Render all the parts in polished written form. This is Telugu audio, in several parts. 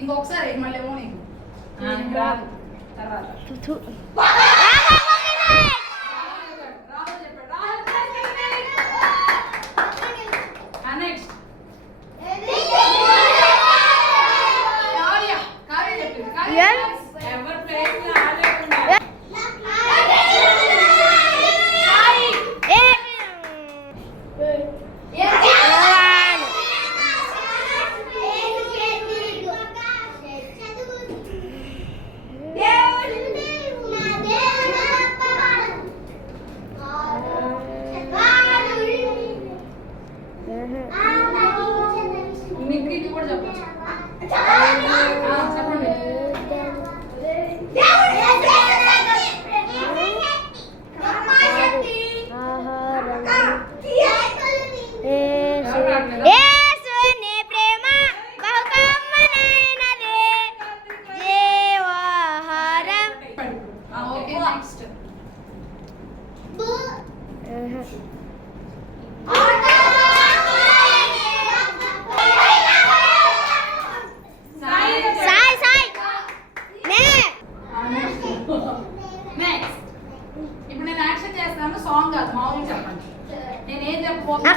ఇంకొకసారి మళ్ళీ ఏమో నీకు రాదు తర్వాత నెక్స్ట్ ఎవరు ప్లేస్ మీకు కూడా చెప్పచ్చు చెప్పండి ఇప్పుడు నేను యాక్షన్ చేస్తాను సాంగ్ కాదు మామూలుగా చెప్పండి నేను ఏం చెప్పబోతున్నా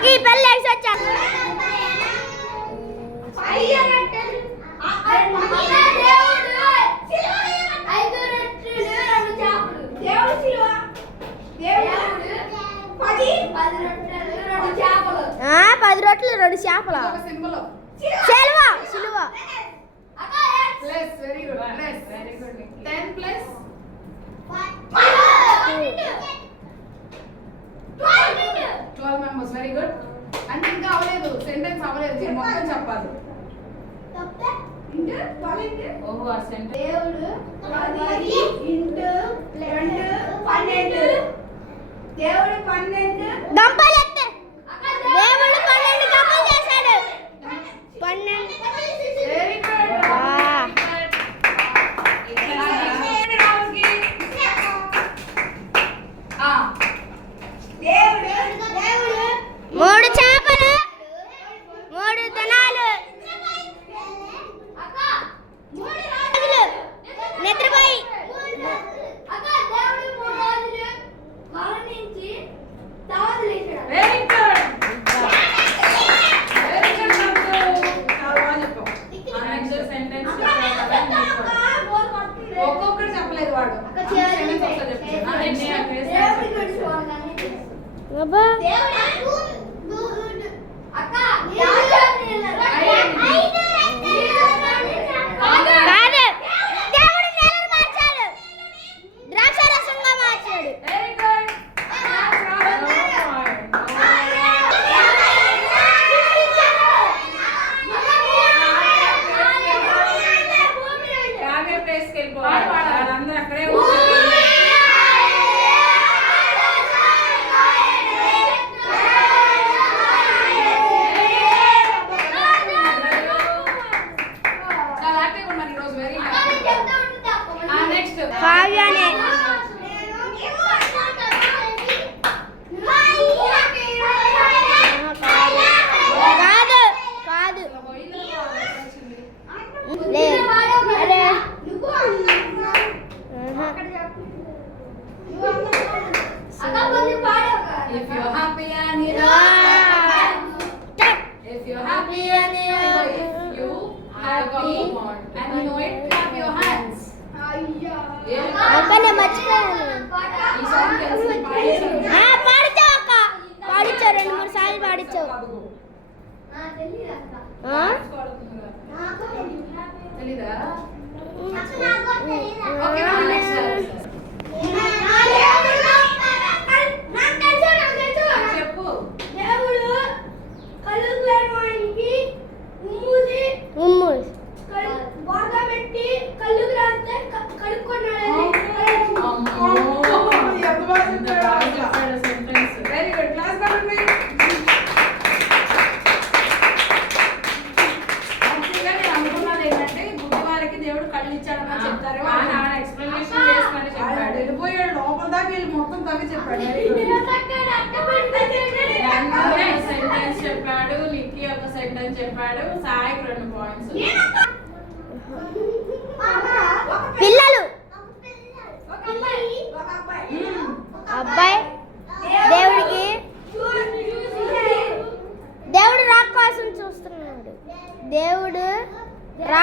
పది రొట్టెలు 2 చేపల సింబల్ సిలువ plus very good plus 10 plus 12 members very good అంటే ఇంకా అవ్వలేదు సెంటెన్స్ అవ్వలేదు నేను మొత్తం చెప్పాలి ఓహో ఆ సెంటెన్స్ దేవుడు 10 ఇంటూ 2 12 దేవుడు 12 గంపలు ఎత్తే దేవుడు 12 గంపలు చేశాడు 12 వెరీ గుడ్ మూడు చేపలు 3 దినాలు నిద్రపోయి వెరీ గుడ్ వెరీ గుడ్ చాలా బాగా చెప్పావు నెక్స్ట్ సెంటెన్స్ ఒక్కొక్కటి చెప్పలేదు వాడు సెంటెన్స్ ఒకసారి చెప్తాను అబ్బా కాదు దేవుడు నేలను మార్చాడు ద్రాక్షారసంగా మార్చాడు వెరీ గుడ్ యాభై ప్లేస్కి వెళ్ళిపోవాలి వాళ్ళందరూ అక్కడే చాలా హ్యాపీగా ఉన్నాను ఈరోజు వెరీ నెక్స్ట్ కావ్యానే కాదు కాదు అరే if you're happy and you if you're happy and you happy and you know it clap your hands అక్కనే మర్చిపోయాను ఈ సాంగ్ తెలిసి పాడేసాను పాడించావు అక్క పాడించావు 2-3 సార్లు పాడించావు తెలీదా ఓకే నెక్స్ట్ చెప్పు వెరీ గుడ్ క్లాస్ పడండి యాక్చువల్గా నేను అనుకున్నది ఏంటంటే గుడ్డి వారికి దేవుడు కళ్ళు ఇచ్చాడని చెప్తారు ఎక్స్ప్లెనేషన్ చేసుకొని చెప్పాడు వెళ్ళిపోయాడు లోపల దాకా వెళ్ళి మొత్తం తగ్గి చెప్పాడు సెంటెన్స్ చెప్పాడు లిక్కీ ఒక సెంటెన్స్ చెప్పాడు సాయికి 2 పాయింట్స్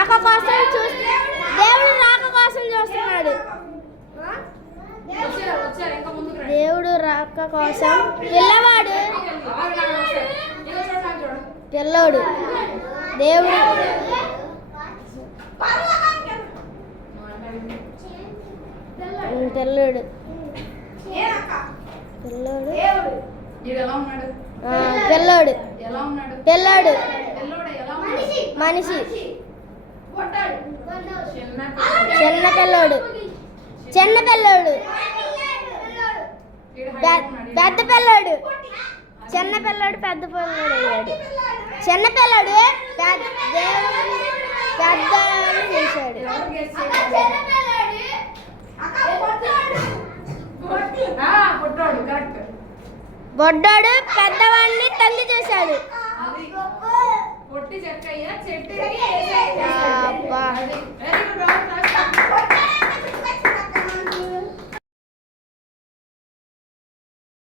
రాక కోసం దేవుడు రాక కోసం చూస్తున్నాడు. వచ్చారు ఇంకా ముందుకు రండి. దేవుడు రాక కోసం పిల్లవాడు పిల్లోడు దేవుడు పిల్లోడు పిల్లోడు ఈడు ఎలా ఉన్నాడు? పిల్లోడు ఎలా ఉన్నాడు? పిల్లోడు పిల్లోడు ఎలా ఉన్నాడు? మనిషి చిన్న చిన్న పిల్లోడు చిన్న పిల్లోడు ఈడు height ఉన్నాడు. పెద్ద పిల్లోడు చిన్న పిల్లోడు పెద్ద పిల్లోడు అయ్యాడు. చిన్న పిల్లోడు దేవుడు పెద్ద చేశాడు. ఎవరు guess చేయగలరు? పుట్టాడు కరెక్ట్. బొడ్డోడు పెద్దవాడిని తంగి చేశాడు. అది పొట్టి చెక్కయ్య చెట్టు అబ్బా. Very good.